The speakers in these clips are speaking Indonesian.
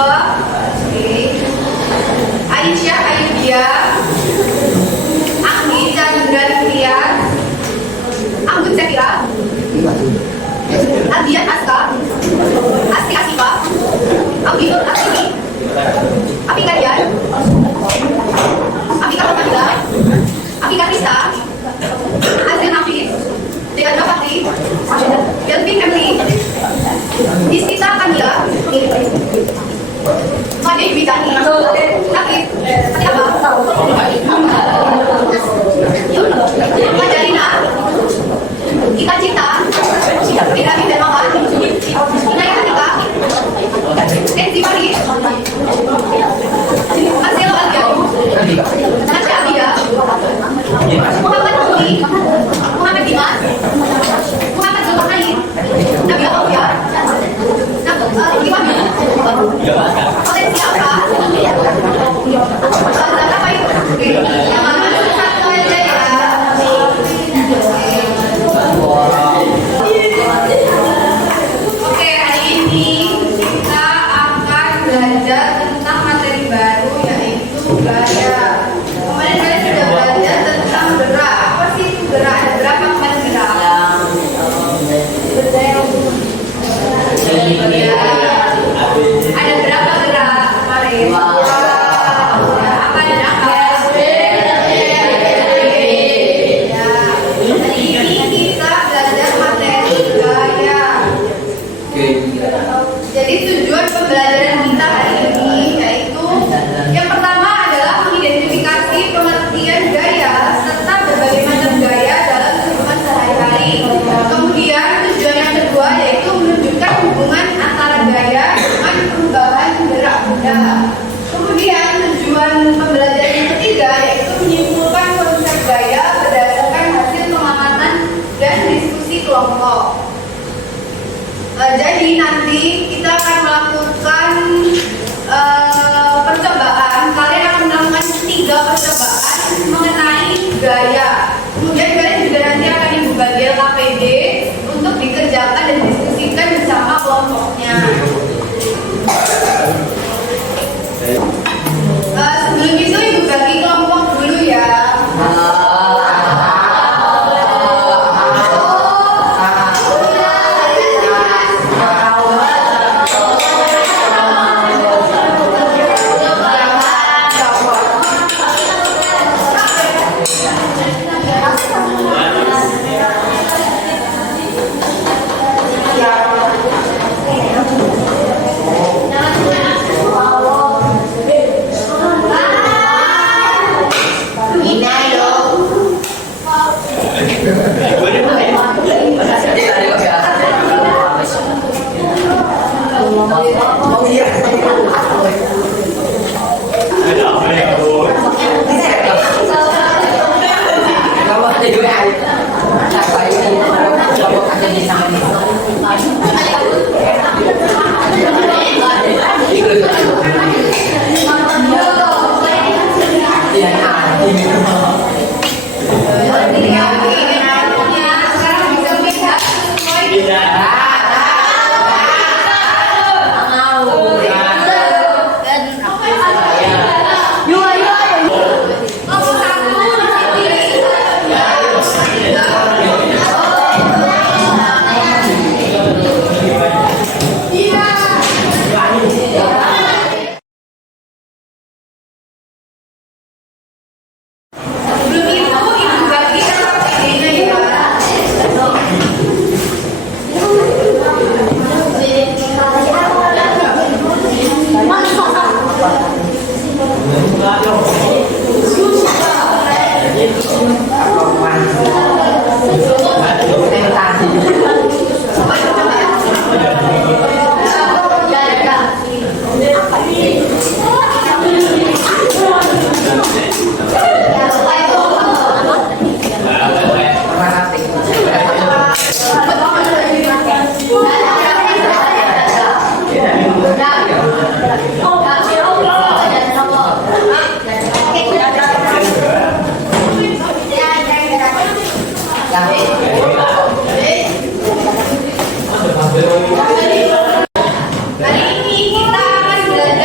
kedua, Aisyah Ayudia, Anggi Chandra Rian, Anggun Setia, Adian Aska, Asti Asifa, Abi Nur Asini, Abi Kalian, Abi Kamila, Abi Karisa, Azin Hafiz, Deandra Fakri, Delvin Emily, Distita Kamila, Made Widani, Nakif, Majalina, Kita Cita, Kita Bidemawan, Inaya Katika, Enzi Farid, Marcelo Algiano, Nasya Abida, Muhammad Hudi, Muhammad Dimas, Muhammad Zulkarnain, Nabi Alawiyah, Iwami, Potensi Apa, Zara Baik, yang mana satu aja ya. Oke, hari ini kita akan belajar tentang materi baru yaitu gaya. Kemarin kalian sudah belajar tentang gerak. Apa sih itu gerak? Ada berapa kemarin gerak? Ada berapa gerak kemarin? Apa dan apa? Hari ini kita belajar materi gaya. Jadi tujuan pembelajaran kita hari ini yaitu yang pertama adalah mengidentifikasi pengertian gaya serta berbagai macam gaya dalam kehidupan sehari-hari. Kemudian tujuan yang kedua yaitu menunjukkan hubungan antara gaya dengan perubahan gerak benda. Kemudian tujuan pembelajaran yang ketiga yaitu menyimpulkan konsep gaya berdasarkan hasil pengamatan dan diskusi kelompok. Jadi nanti kita akan melakukan percobaan. Kalian akan melakukan 3 percobaan mengenai gaya. Kemudian kalian juga nanti akan dibagi LKPD untuk dikerjakan dan diskusikan bersama kelompoknya. Sebelum itu ibu bagi kelompok dulu ya. Hari ini kita akan belajar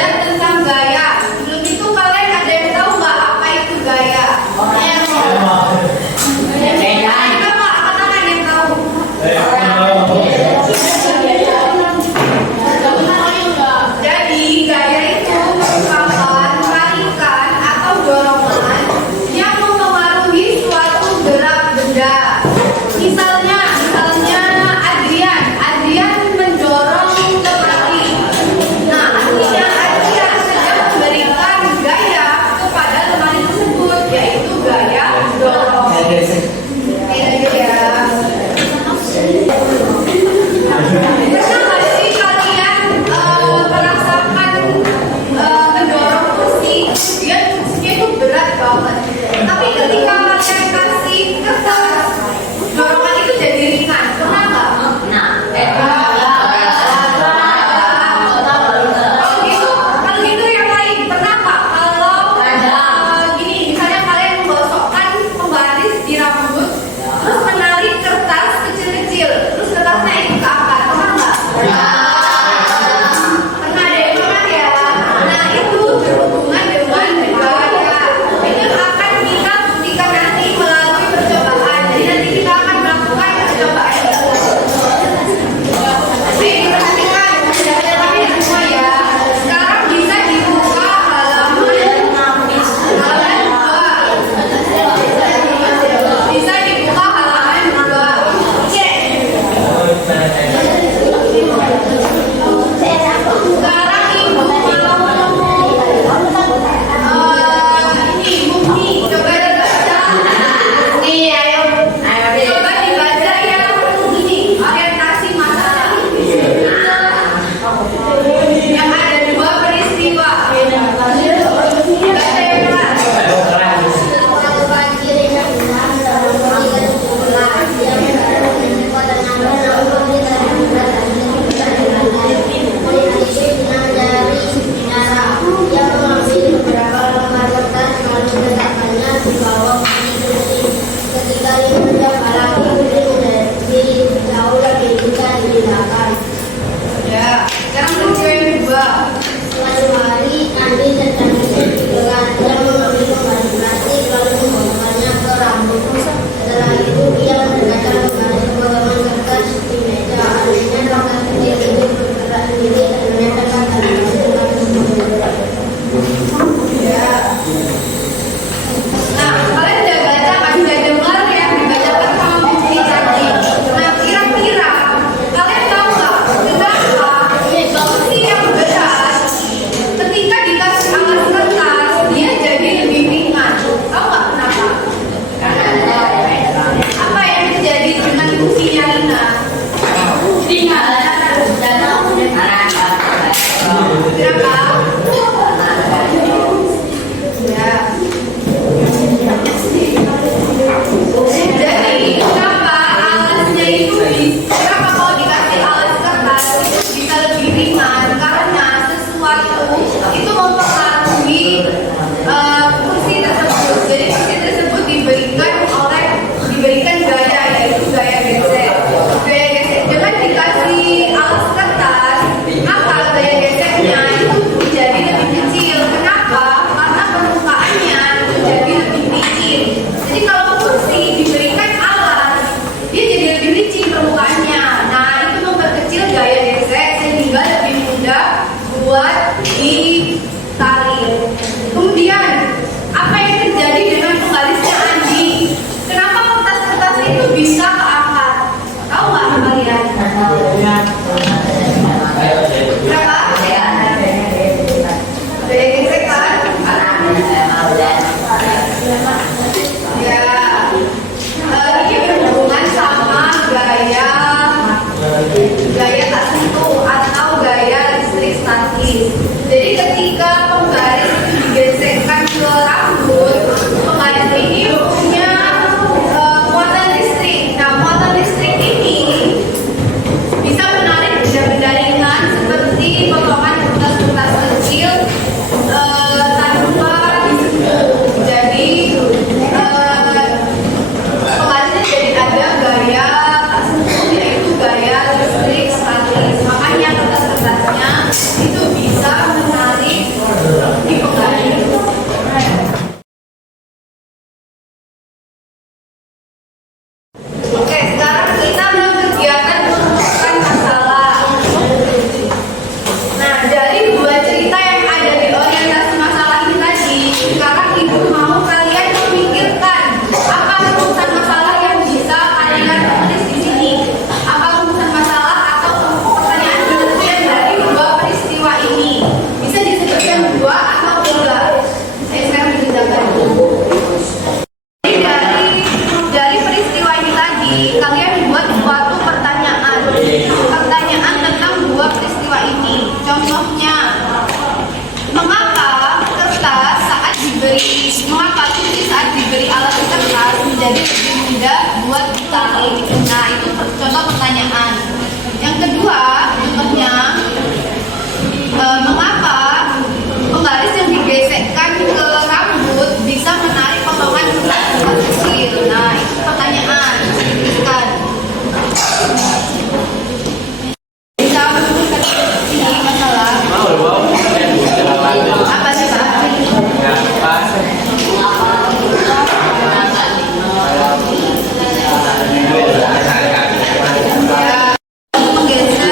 bisa keangkat. Tahu nggak kalian? Berapa? Ada yang gesek kan? Ya. Ini berhubungan sama gaya tak sentuh atau gaya listrik statis. Jadi ketika penggaris itu digesekkan ke rambut, penggaris ini punya muatan listrik. Nah, muatan listrik ini bisa menarik benda-benda ringan seperti potongan kertas-kertas kecil tanpa disentuh. Jadi penggarisnya jadi ada gaya tak sentuh, yaitu gaya listrik statis. Makanya kertas-kertasnya itu bisa menarik di penggaris. Oke, sekarang kita melakukan kegiatan menemukan masalah. Nah, dari dua cerita yang ada di orientasi masalah ini tadi, sekarang ibu mau kalian memikirkan apa rumusan masalah yang bisa kalian tulis di sini. Apa rumusan masalah atau pertanyaan penelitian dari dua peristiwa ini? Bisa disebutkan dua atau tiga. Saya sekarang diceritakan. Dari peristiwa ini tadi, kalian membuat suatu pertanyaan tentang dua peristiwa ini. Contohnya, mengapa kunci saat diberi alat kertas menjadi lebih mudah buat ditarik? Nah, itu contoh pertanyaan. Yang kedua, contohnya, mengapa penggaris yang digesekkan ke rambut bisa menarik potongan kertas kecil? Nah, itu pertanyaan. Tuliskan. Bisa menemukan ini masalah. Apa sih, Pak? Ya, menggeser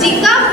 Jika